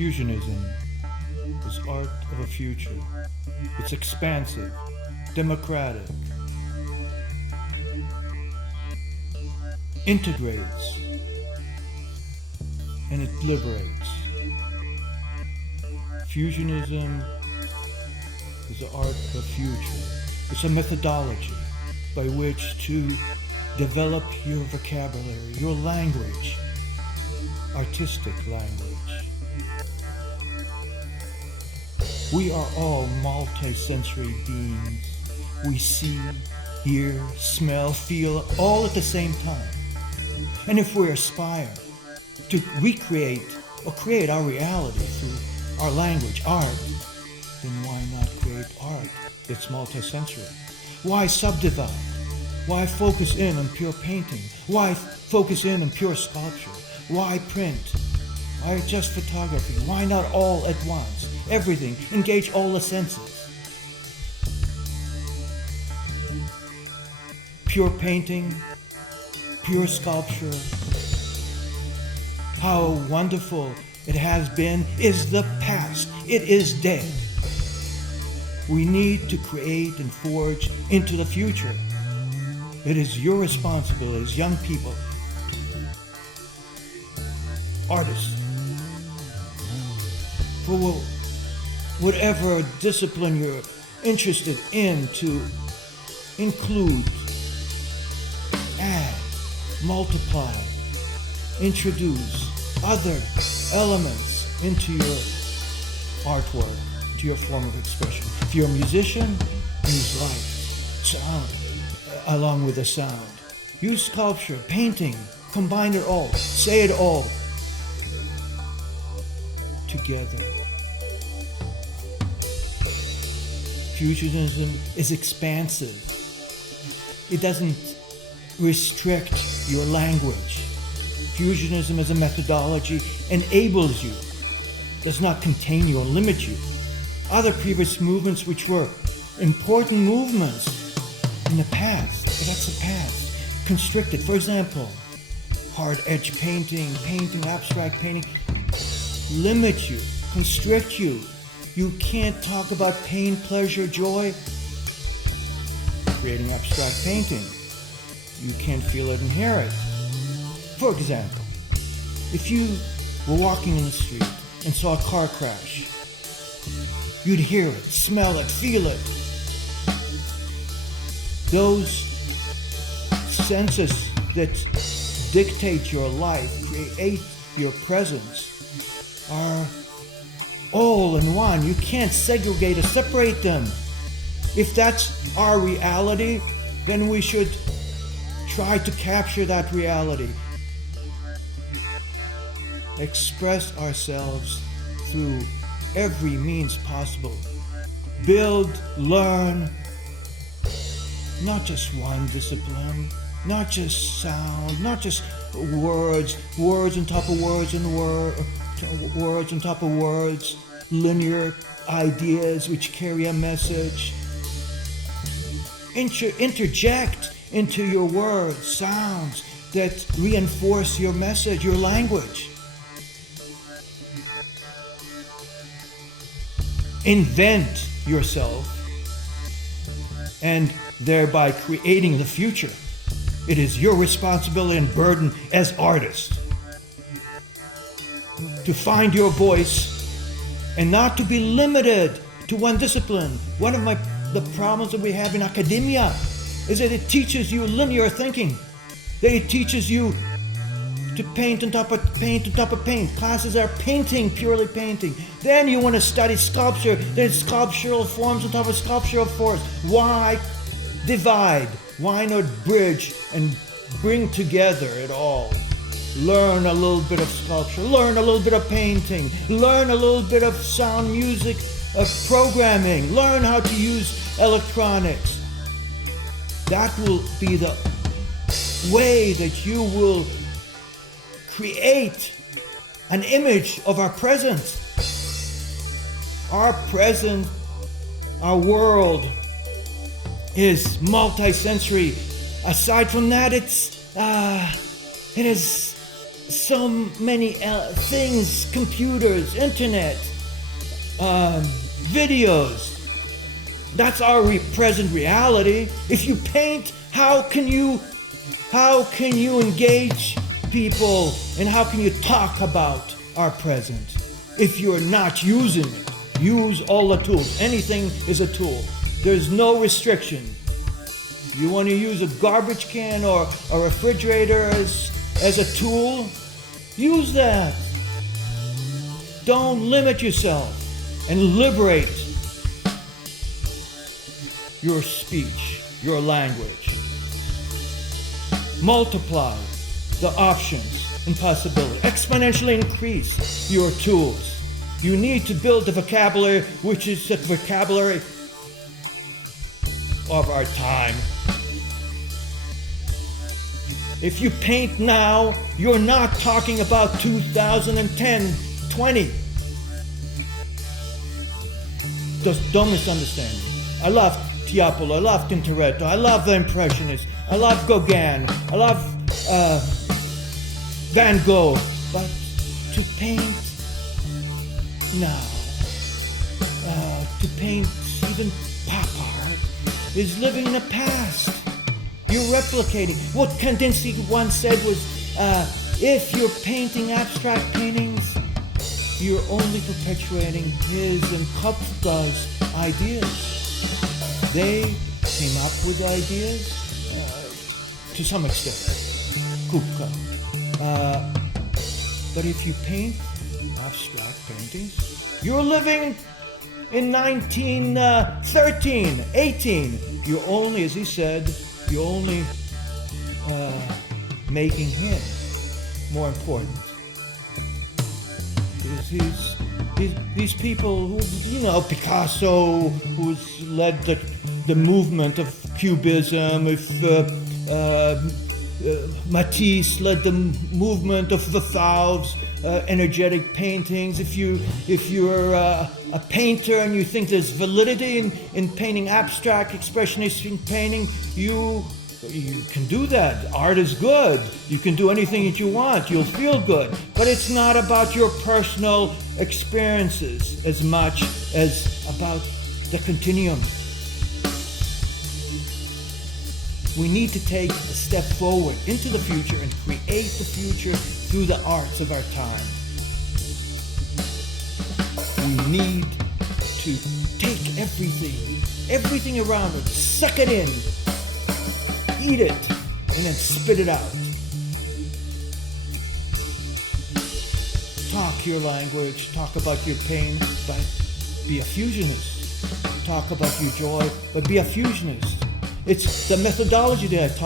Fusionism is art of a future. It's expansive, democratic, integrates, and it liberates. Fusionism is the art of a future. It's a methodology by which to develop your vocabulary, your language, artistic language. We are all multi-sensory beings. We see, hear, smell, feel all at the same time. And if we aspire to recreate or create our reality through our language, art, then why not create art that's multi-sensory? Why subdivide? Why focus in on pure painting? Why focus in on pure sculpture? Why print? Why just photography? Why not all at once? Everything. Engage all the senses. Pure painting, pure sculpture. How wonderful it has been is the past. It is dead. We need to create and forge into the future. It is your responsibility as young people, artists, for whatever discipline you're interested in, to include, add, multiply, introduce other elements into your artwork, to your form of expression. If you're a musician, use light, sound, along with the sound. Use sculpture, painting, combine it all, say it all together. Fusionism is expansive. It doesn't restrict your language. Fusionism as a methodology enables you, does not contain you or limit you. Other previous movements which were important movements in the past, but that's the past, constricted. For example, hard edge painting, abstract painting, limit you, constrict you. You can't talk about pain, pleasure, joy. Creating abstract painting, you can't feel it and hear it. For example, if you were walking in the street and saw a car crash, you'd hear it, smell it, feel it. Those senses that dictate your life, create your presence, are all in one. You can't segregate or separate them. If that's our reality, then we should try to capture that reality. Express ourselves through every means possible. Build, learn, not just one discipline, not just sound, not just words on top of words and words on top of words, linear ideas which carry a message. Interject into your words sounds that reinforce your message, your language. Invent yourself and thereby creating the future. It is your responsibility and burden as artists to find your voice and not to be limited to one discipline. One of the problems that we have in academia is that it teaches you linear thinking. That it teaches you to paint on top of paint on top of paint. Classes are painting, purely painting. Then you want to study sculpture. There's sculptural forms on top of sculptural forms. Why divide? Why not bridge and bring together it all? Learn a little bit of sculpture. Learn a little bit of painting. Learn a little bit of sound, music, of programming. Learn how to use electronics. That will be the way that you will create an image of our present. Our present, our world is multi-sensory. Aside from that, it is so many things, computers, internet, videos. That's our present reality. If you paint, how can you engage people, and how can you talk about our present if you're not using it? Use all the tools. Anything is a tool. There's no restriction. You want to use a garbage can or a refrigerator as a tool? Use that. Don't limit yourself, and liberate your speech, your language. Multiply the options and possibilities. Exponentially increase your tools. You need to build the vocabulary, which is the vocabulary of our time. If you paint now, you're not talking about 2010, 20. Just don't misunderstand me. I love Tiapolo, I love Tintoretto, I love the Impressionists, I love Gauguin, I love Van Gogh, but to paint now, to paint even pop art is living in the past. You're replicating. What Kandinsky once said was, if you're painting abstract paintings, you're only perpetuating his and Kupka's ideas. They came up with ideas to some extent, Kupka. But if you paint abstract paintings, you're living in 1913, 18. You're only, as he said, you're only making him more important. These people who, Picasso, who's led the movement of Cubism, if Matisse led the movement of the Fauves, energetic paintings. If you're a painter and you think there's validity in painting abstract expressionist painting, you can do that. Art is good. You can do anything that you want. You'll feel good. But it's not about your personal experiences as much as about the continuum. We need to take a step forward into the future and create the future through the arts of our time. We need to take everything around us, suck it in, eat it, and then spit it out. Talk your language, talk about your pain, but be a fusionist. Talk about your joy, but be a fusionist. It's the methodology that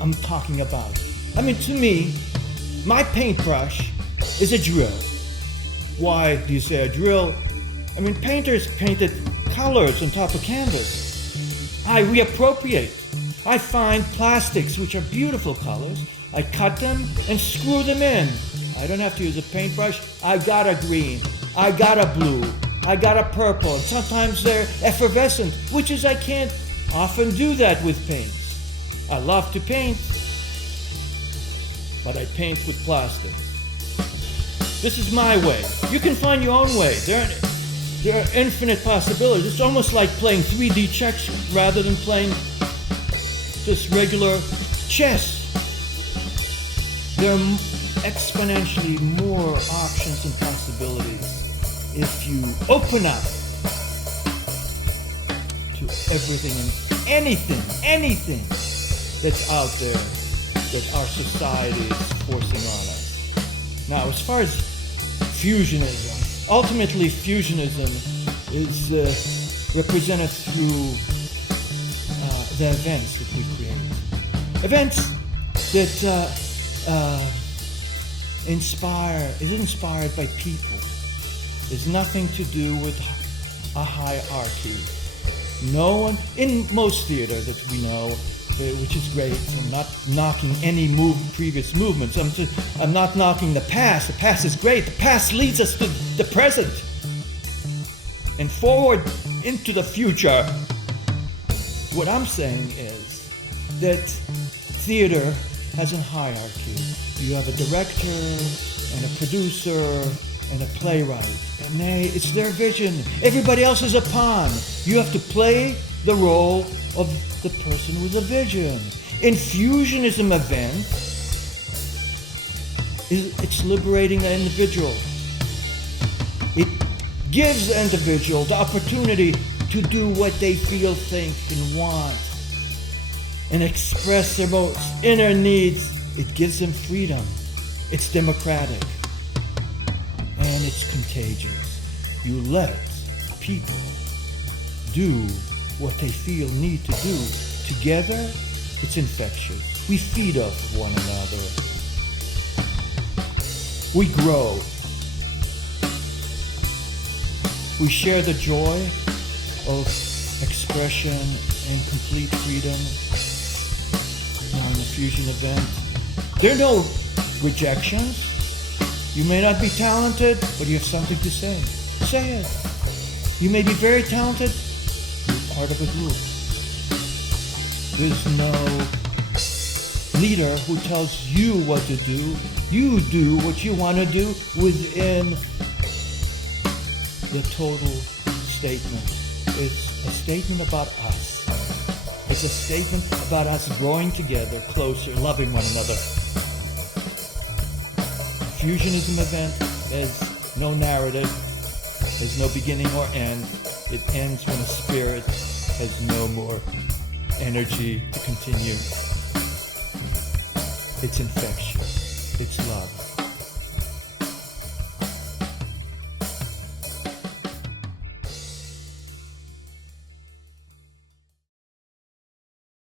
I'm talking about. I mean, to me, my paintbrush is a drill. Why do you say a drill? I mean, painters painted colors on top of canvas. I reappropriate. I find plastics, which are beautiful colors. I cut them and screw them in. I don't have to use a paintbrush. I got a green. I got a blue. I got a purple. And sometimes they're effervescent, which is I can't often do that with paints. I love to paint, but I paint with plastic. This is my way. You can find your own way. There are infinite possibilities. It's almost like playing 3D chess rather than playing just regular chess. There are exponentially more options and possibilities if you open up to everything and anything that's out there that our society is forcing on us. Now, as far as fusionism, ultimately fusionism is represented through the events that we create. Events that is inspired by people. There's nothing to do with a hierarchy. No one, in most theater that we know, which is great, I'm not knocking any previous movements. I'm not knocking the past. The past is great. The past leads us to the present and forward into the future. What I'm saying is that theater has a hierarchy. You have a director and a producer and a playwright, and it's their vision. Everybody else is a pawn. You have to play the role of the person with a vision. In Fusionism event, it's liberating the individual. It gives the individual the opportunity to do what they feel, think, and want, and express their most inner needs. It gives them freedom. It's democratic. And it's contagious. You let people do what they feel need to do. Together, it's infectious. We feed off of one another. We grow. We share the joy of expression and complete freedom. Now in the fusion event, there are no rejections. You may not be talented, but you have something to say. Say it. You may be very talented, you're part of a group. There's no leader who tells you what to do. You do what you want to do within the total statement. It's a statement about us. It's a statement about us growing together, closer, loving one another. Fusionism event has no narrative, has no beginning or end. It ends when a spirit has no more energy to continue. It's infectious. It's love.